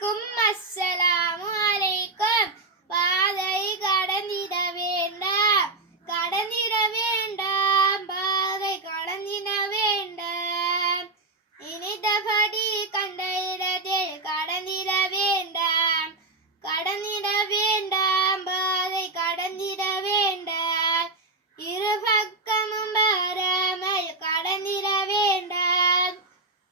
அனைவருக்கும் அஸ்ஸலாமு அலைக்கும். பாதை கடந்திட வேண்டாம், கடந்திட வேண்டாம், பாதை கடந்திட வேண்டாம். இனித்தபடி கண்ட இடத்தில் கடந்திட வேண்டாம், கடந்திட வேண்டாம், பாதை கடந்திட வேண்டாம். இரு பக்கமும் வராமல் கடந்திட வேண்டாம்.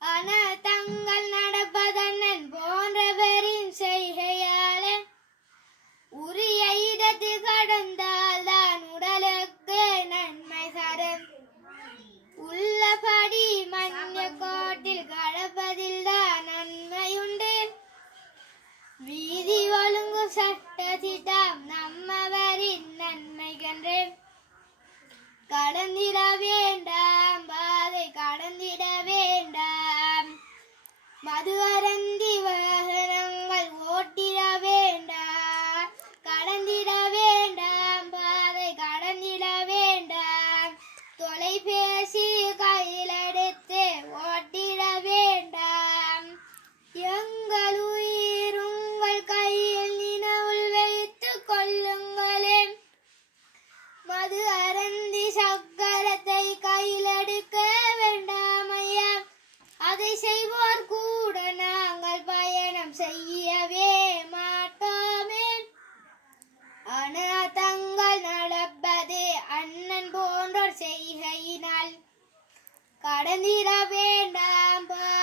அனர்த்தங்கள் நடப்பதண்ணன் போன்றவரின் செய்கையாலே உரிய இடத்தில் கடந்தால் தான் உடலுக்கு நன்மை தரும். உள்ளபடி மஞ்ச கோட்டில் கடப்பதில் தான் நன்மையுண்டு. வீதி ஒழுங்கு சட்ட திட்டம் நம்மவரின் நன்மைகன்று. கடந்திட வேண்டாம், பாதை கடந்திட வேண்டாம். மது அருந்தி வாகனங்கள் ஓட்டிட வேண்டாம், கடந்திட வேண்டாம், பாதை கடந்திட வேண்டாம். தொலைபேசி கையில் எடுத்து ஓட்டிட வேண்டாம். எங்கள் உயிர் உங்கள் கையில் நினைவில் வைத்துக் கொள்ளுங்களே. மது அருந்தி சக்கரத்தை கையில் எடுக்க வேண்டாம் ஐயா, அதை செய்வோர்